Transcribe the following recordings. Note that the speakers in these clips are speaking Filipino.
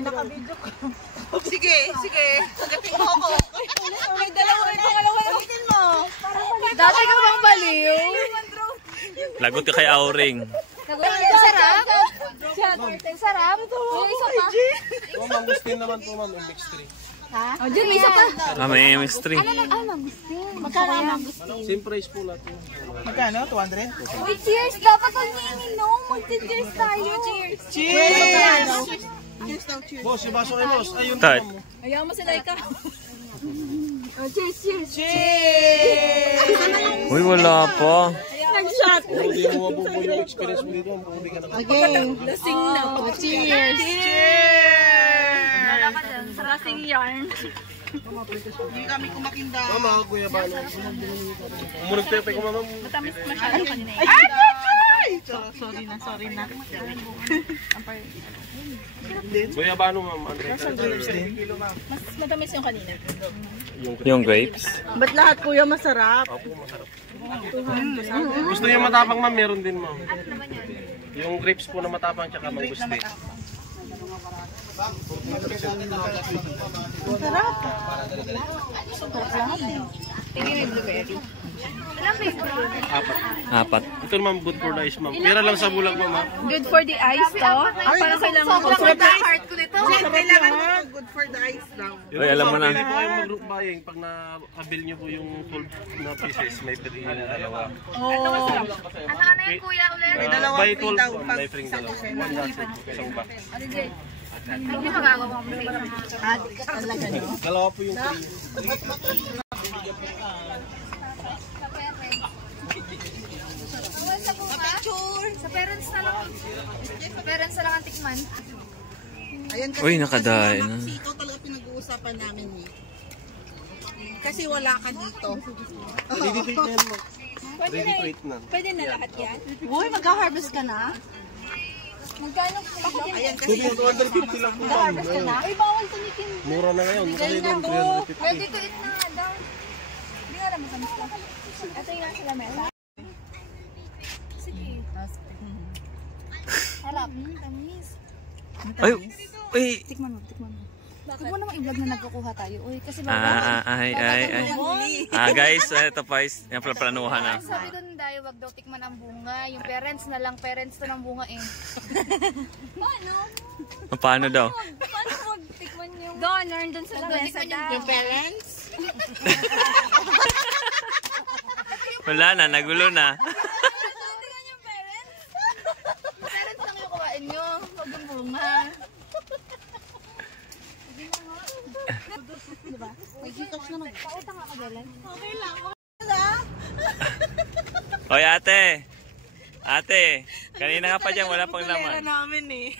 naka-video ko. Sige, sige. Sagatin mo ako. May dalawa, may pangalawa. Sagatin mo. Dati ka bang baliw? Lagot ka kay Auring. Ang sarap. Ang sarap. Yung isa pa. Mangustin naman po ma'am, MX3. Ha? O, dyan, may isa pa. May MX3. Mangustin. Magkano ang mangustin? Same price po lahat. Magkano? 200? Uy, cheers! Dapat ang ininom. Mag-cheers tayo. Cheers! Cheers! Boss, yung baso kay boss. Ayun Start. po. Ayaw mo sila ka. Cheers, cheers. Cheers! Uy, wala pa. Nag-shot. Kung hindi mo mabubuo yung experience mo dito, kung hindi ka Okay. Lasing na. Cheers! Wala ka dyan. Sa lasing yarn. Hindi kami kumakinda. Mama, kuya balo. Umunog pepe ko mama. Matamis masyado kanina. Sorry na. Kuya balo ma'am. Mas matamis yung kanina. Yung grapes. Ba't lahat kuya masarap? Opo, masarap. Gusto yung matapang ma'am, meron din ma'am. Yung grapes po na matapang tsaka mangustin. Masarap. Tingin yung blueberry. Ilang flavor? Apat. Ito ma'am, good for the ice ma'am. Pera lang sa bulag ma'am. Good for the eyes to. Para kailangan ko. Sobrang heart ko nito. Kailangan mo good for the eyes daw. Uy, alam mo na. Pwede po kayong mag-group buying. Pag na-avail nyo po yung full na pieces, may free yung dalawa. Ano yung kuya ulit? May dalawang Buy free 12 daw. po, may free dalawa. One dozen, isang box. Ano yung magagawa mo? Dalawa po yung free. Sa parents na lang. Sa parents na lang ang tikman. Ayan kasi Uy, nakadain na. Ito talaga pinag-uusapan namin eh. Kasi wala ka dito. Ready to eat na yan mo. Ready to eat na. Pwede na lahat yan? Uy, magka-harvest ka na? Magkano? Ayan kasi 250 lang po ma'am. Ay, bawal tumikim. Mura na ngayon. Kasi yung Ready 350. to eat na daw. Hindi nga naman kamis lang. Ito yung nasa lamesa. Sige. Harap. Tamis. Ay, uy. Tikman mo. Huwag mo naman i-vlog na nagkukuha tayo. Uy, kasi Ay. Guys, ito pa is yung planuhan na. sabi doon dahil wag daw tikman ang bunga. Yung parents na lang, parents to ng bunga eh. Paano? Paano daw? Paano wag tikman yung... Doon, learn doon sa lamesa daw. yung parents. Wala na, nagulo na. Tingnan yung parents. Parents lang yung kuhain nyo. Wag yung bunga. Diba? May detox naman. Pautang ako, Belen. Okay lang. Hoy, ate. Ate, kanina nga pa dyan, wala pang laman. namin eh.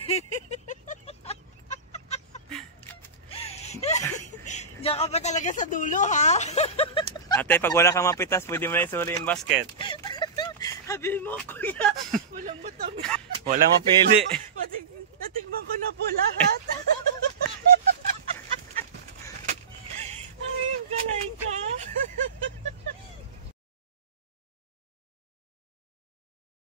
Diyan ka pa talaga sa dulo ha? Ate, pag wala kang mapitas, pwede mo na isuli yung basket. Sabi mo kuya, walang matamis. Walang mapili. Natikman ko na po lahat.